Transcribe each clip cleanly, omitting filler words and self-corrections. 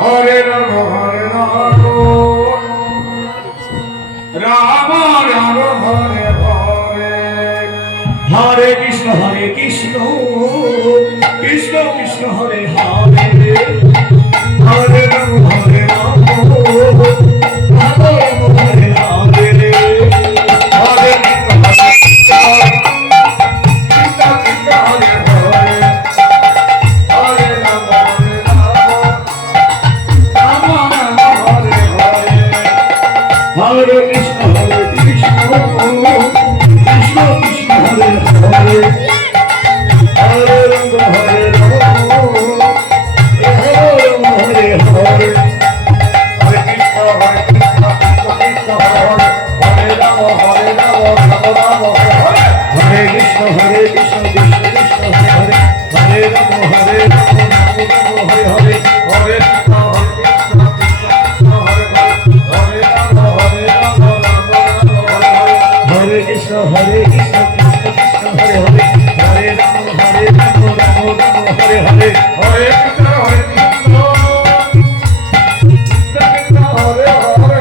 Hare Ram Ram Ram Hare Hare Hare Krishna Krishna Krishna Hare Hare Hare Ram Hare Ram Ram Ram Hare Hare Hare Krishna Krishna Hare Hare Hare Ram Ram Ram Hare Hare Hare Krishna Krishna Krishna Hare Hare Hare Ram Hare Ram Ram Hare Hare Hare Krishna Krishna Hare Hare Ram Ram Hare Hare Krishna Krishna Krishna Hare Hare Ram Hare Ram Ram Hare Hare Hare Krishna Krishna Hare Hare Ram Ram Hare Krishna Krishna Krishna Hare Hare Hare Ram Ram Ram Hare Hare Hare Krishna Krishna Hare Hare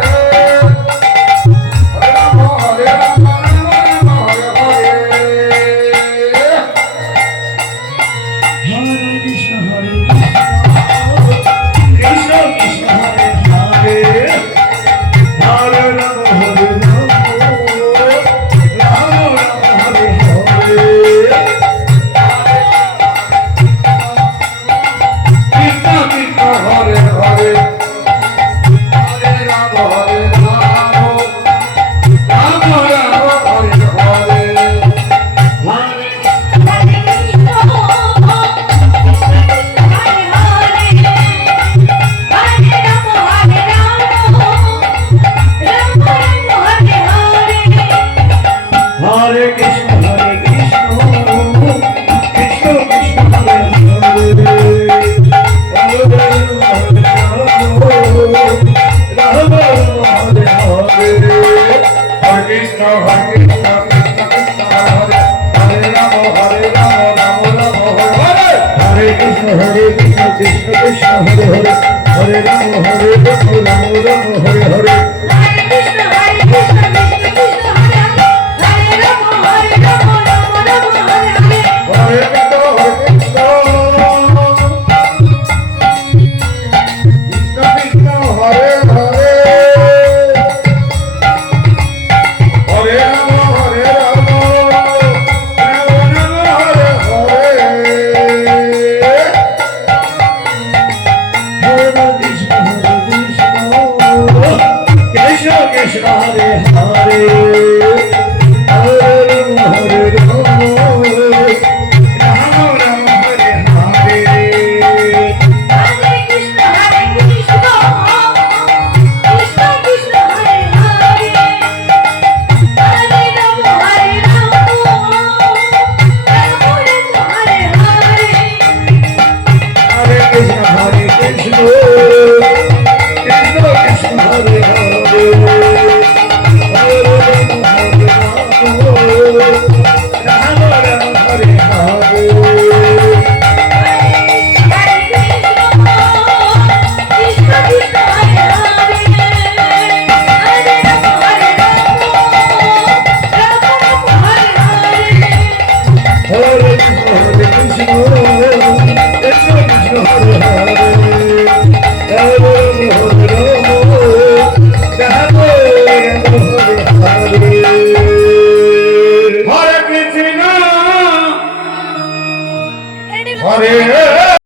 Hare Ram Ram Hare Hare Hare Krishna Krishna Krishna Hare Hare Hare Ram Ram Ram Hare Hare Krishna Krishna Hare Hare Hare Ram Ram Ram Hare Hare Hare Hare Krishna Krishna Krishna Krishna Hare Hare Hare Ram Hare Hare Hare Krishna Krishna Krishna Hare Hare Ram Ram Ram Hare Hare Krishna Krishna Krishna Hare Hare Hare Ram Ram Hare Hare